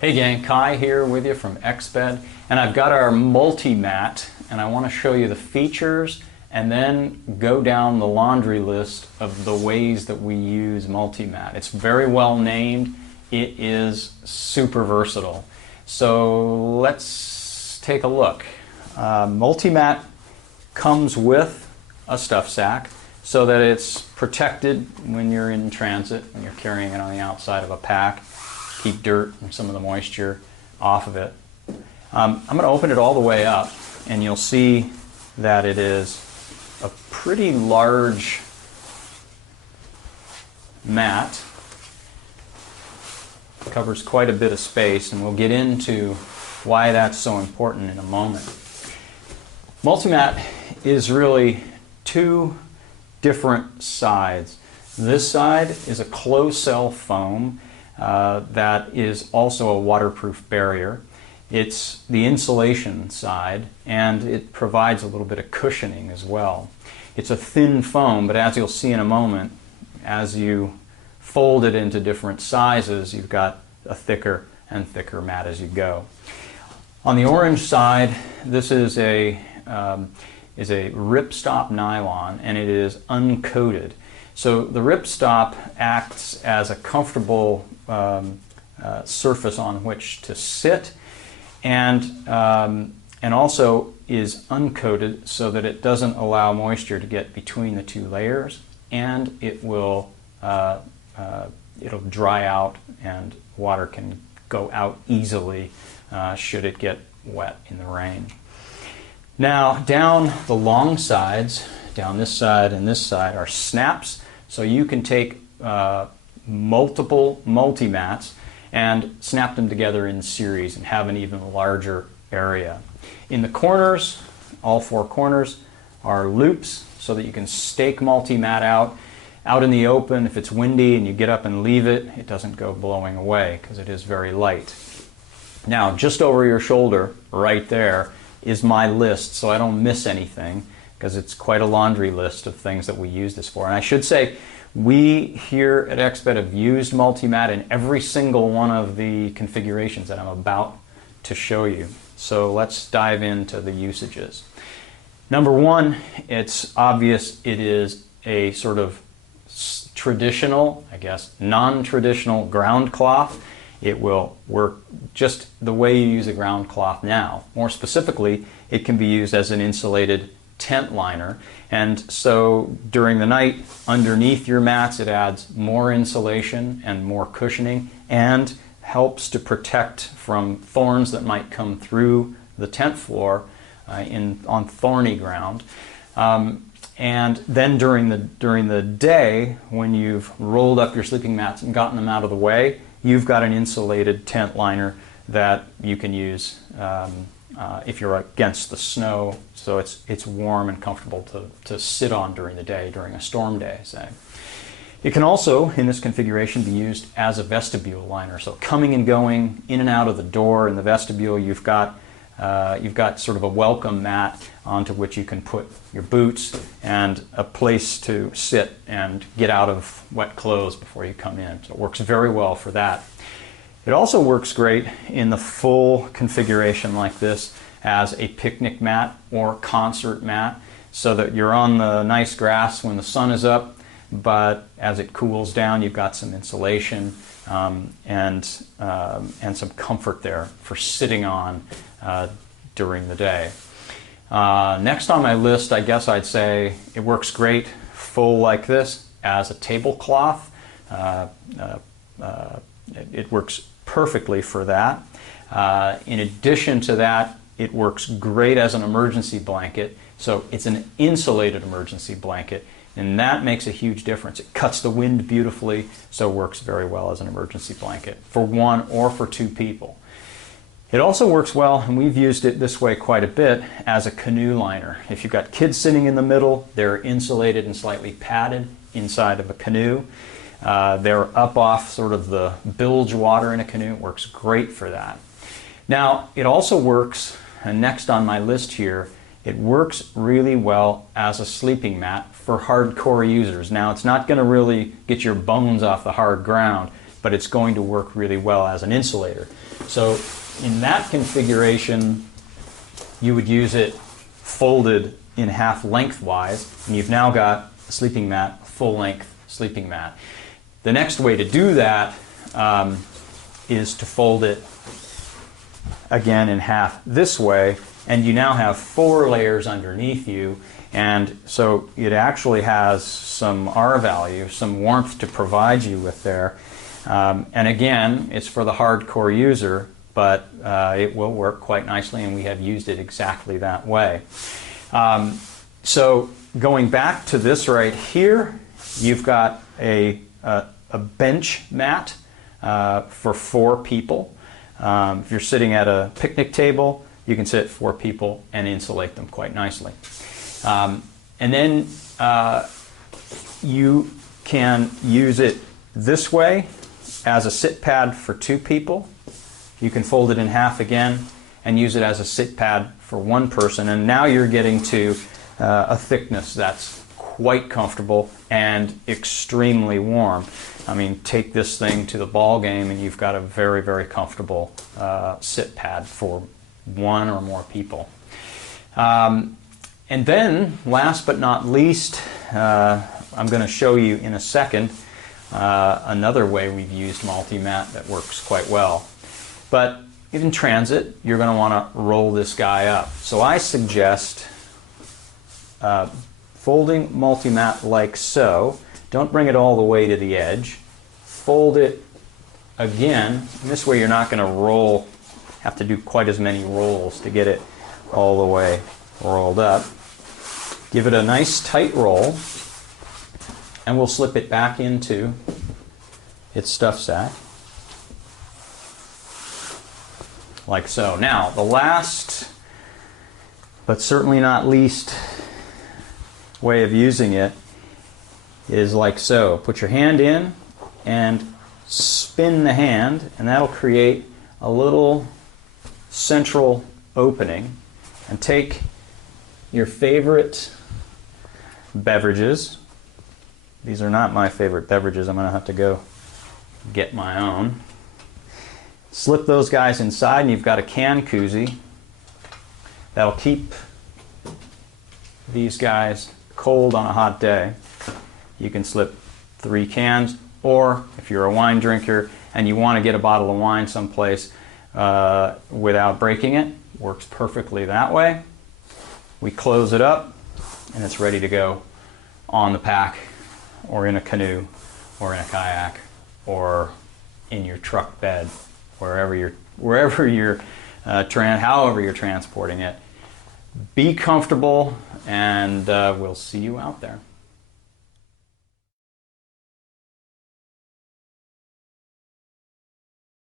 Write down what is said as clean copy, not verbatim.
Hey gang, Kai here with you from Exped, and I've got our MultiMat, and I want to show you the features and then go down the laundry list of the ways that we use MultiMat. It's very well named. It is super versatile. So let's take a look. MultiMat comes with a stuff sack so that it's protected when you're in transit, when you're carrying it on the outside of a pack. Keep dirt and some of the moisture off of it. I'm going to open it all the way up, and you'll see that it is a pretty large mat. It covers quite a bit of space, and we'll get into why that's so important in a moment. MultiMat is really two different sides. This side is a closed cell foam that is also a waterproof barrier. It's the insulation side, and it provides a little bit of cushioning as well. It's a thin foam, but as you'll see in a moment, as you fold it into different sizes, you've got a thicker and thicker mat as you go. On the orange side, this is a ripstop nylon, and it is uncoated. So the ripstop acts as a comfortable surface on which to sit, and also is uncoated so that it doesn't allow moisture to get between the two layers, and it'll dry out and water can go out easily should it get wet in the rain. Now down the long sides, down this side and this side, are snaps, so you can take multiple MultiMats and snap them together in series and have an even larger area. In the corners, all four corners, are loops so that you can stake MultiMat out in the open. If it's windy and you get up and leave it, it doesn't go blowing away because it is very light. Now, just over your shoulder, right there, is my list, so I don't miss anything, because it's quite a laundry list of things that we use this for. And I should say, we here at Exped have used MultiMat in every single one of the configurations that I'm about to show you. So let's dive into the usages. Number one, it's obvious it is a sort of traditional, I guess, non-traditional ground cloth. It will work just the way you use a ground cloth now. More specifically, it can be used as an insulated tent liner, and so during the night underneath your mats it adds more insulation and more cushioning and helps to protect from thorns that might come through the tent floor on thorny ground. And then during the day, when you've rolled up your sleeping mats and gotten them out of the way, you've got an insulated tent liner that you can use if you're against the snow, so it's warm and comfortable to sit on during the day, during a storm day, say. It can also, in this configuration, be used as a vestibule liner. So coming and going in and out of the door in the vestibule, you've got sort of a welcome mat onto which you can put your boots and a place to sit and get out of wet clothes before you come in. So it works very well for that. It also works great in the full configuration like this as a picnic mat or concert mat, so that you're on the nice grass when the sun is up, but as it cools down you've got some insulation and some comfort there for sitting on during the day. Next on my list, I guess I'd say it works great full like this as a tablecloth. It works perfectly for that. In addition to that, it works great as an emergency blanket. So it's an insulated emergency blanket, and that makes a huge difference. It cuts the wind beautifully, so it works very well as an emergency blanket for one or for two people. It also works well, and we've used it this way quite a bit, as a canoe liner. If you've got kids sitting in the middle, they're insulated and slightly padded inside of a canoe. They're up off sort of the bilge water in a canoe. It works great for that. Now, it also works, and next on my list here, it works really well as a sleeping mat for hardcore users. Now, it's not going to really get your bones off the hard ground, but it's going to work really well as an insulator. So in that configuration, you would use it folded in half lengthwise, and you've now got a sleeping mat, full length sleeping mat. The next way to do that is to fold it again in half this way, and you now have 4 layers underneath you, and so it actually has some R value, some warmth to provide you with there. And again, it's for the hardcore user, but it will work quite nicely, and we have used it exactly that way. So going back to this right here, you've got a bench mat for 4 people. If you're sitting at a picnic table, you can sit 4 people and insulate them quite nicely. And then you can use it this way as a sit pad for 2 people. You can fold it in half again and use it as a sit pad for 1 person, and now you're getting to a thickness that's quite comfortable and extremely warm. I mean, take this thing to the ball game and you've got a very, very comfortable sit pad for 1 or more people. And then, last but not least, I'm going to show you in a second another way we've used MultiMat that works quite well. But in transit, you're going to want to roll this guy up. So I suggest folding MultiMat like so. Don't bring it all the way to the edge. Fold it again. And this way you're not going to have to do quite as many rolls to get it all the way rolled up. Give it a nice tight roll, and we'll slip it back into its stuff sack. Like so. Now, the last, but certainly not least, way of using it is like so. Put your hand in and spin the hand, and that'll create a little central opening. And take your favorite beverages. These are not my favorite beverages. I'm going to have to go get my own. Slip those guys inside, and you've got a can koozie that'll keep these guys cold on a hot day. You can slip 3 cans, or if you're a wine drinker and you want to get a bottle of wine someplace without breaking it, works perfectly that way. We close it up, and it's ready to go on the pack, or in a canoe, or in a kayak, or in your truck bed, however you're transporting it. Be comfortable, and we'll see you out there.